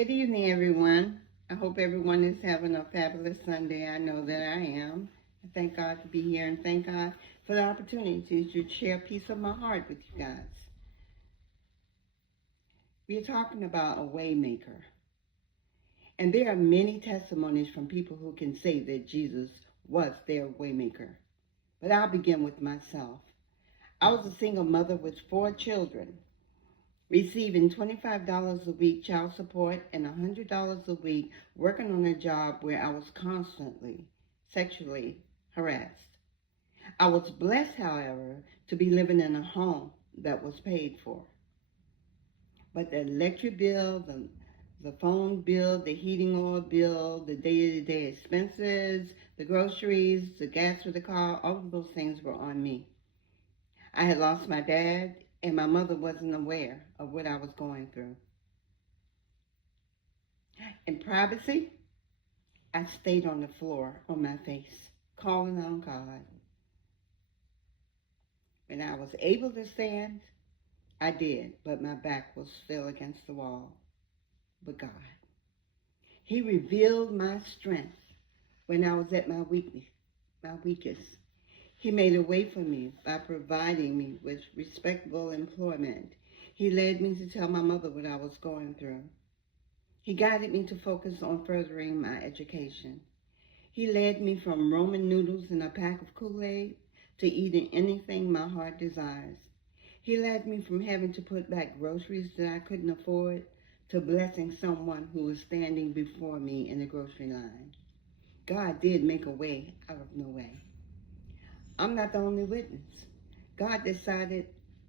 Good evening, everyone. I hope everyone is having a fabulous Sunday. I know that I am. I thank God to be here and thank God for the opportunity to share a piece of my heart with you guys. We're talking about a waymaker. And there are many testimonies from people who can say that Jesus was their waymaker. But I'll begin with myself. I was a single mother with 4 children, receiving $25 a week child support and $100 a week working on a job where I was constantly sexually harassed. I was blessed, however, to be living in a home that was paid for. But the electric bill, the phone bill, the heating oil bill, the day-to-day expenses, the groceries, the gas for the car, all of those things were on me. I had lost my dad, and my mother wasn't aware of what I was going through. In privacy, I stayed on the floor on my face, calling on God. When I was able to stand, I did, but my back was still against the wall. But God, He revealed my strength when I was at my weakest. He made a way for me by providing me with respectable employment. He led me to tell my mother what I was going through. He guided me to focus on furthering my education. He led me from Roman noodles and a pack of Kool-Aid to eating anything my heart desires. He led me from having to put back groceries that I couldn't afford to blessing someone who was standing before me in the grocery line. God did make a way out of no way. I'm not the only witness.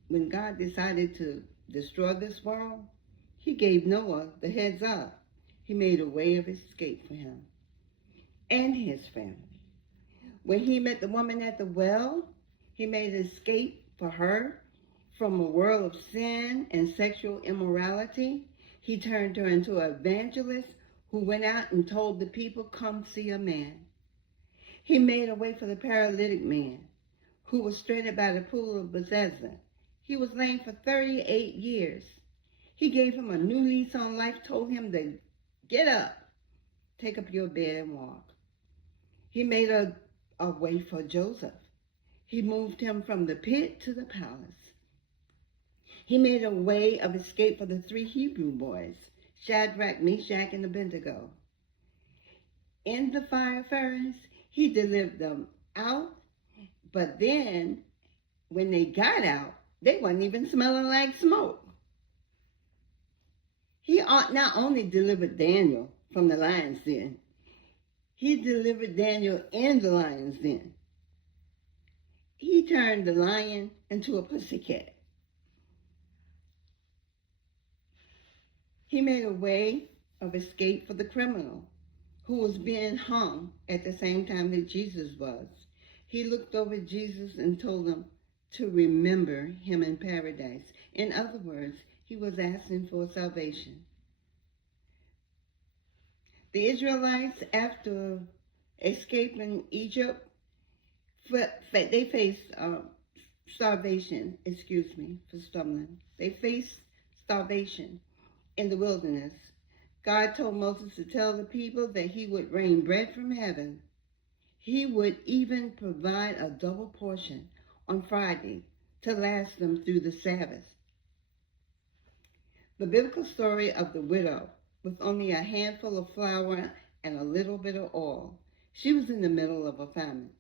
When God decided to destroy this world, He gave Noah the heads up. He made a way of escape for him and his family. When He met the woman at the well, He made an escape for her from a world of sin and sexual immorality. He turned her into an evangelist who went out and told the people, "Come see a man." He made a way for the paralytic man who was stranded by the pool of Bethesda. He was lame for 38 years. He gave him a new lease on life, told him to get up, take up your bed and walk. He made a way for Joseph. He moved him from the pit to the palace. He made a way of escape for the 3 Hebrew boys, Shadrach, Meshach, and Abednego. In the fire furnace, He delivered them out, but then when they got out, they wasn't even smelling like smoke. He not only delivered Daniel from the lion's den, He delivered Daniel in the lion's den. He turned the lion into a pussycat. He made a way of escape for the criminal who was being hung at the same time that Jesus was. He looked over Jesus and told him to remember him in paradise. In other words, he was asking for salvation. The Israelites, after escaping Egypt, they faced starvation. Excuse me for stumbling. They faced starvation in the wilderness. God told Moses to tell the people that He would rain bread from heaven. He would even provide a double portion on Friday to last them through the Sabbath. The biblical story of the widow with only a handful of flour and a little bit of oil. She was in the middle of a famine,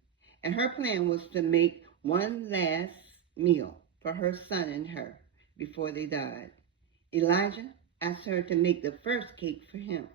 and her plan was to make one last meal for her son and her before they died. Elijah asked her to make the first cake for him.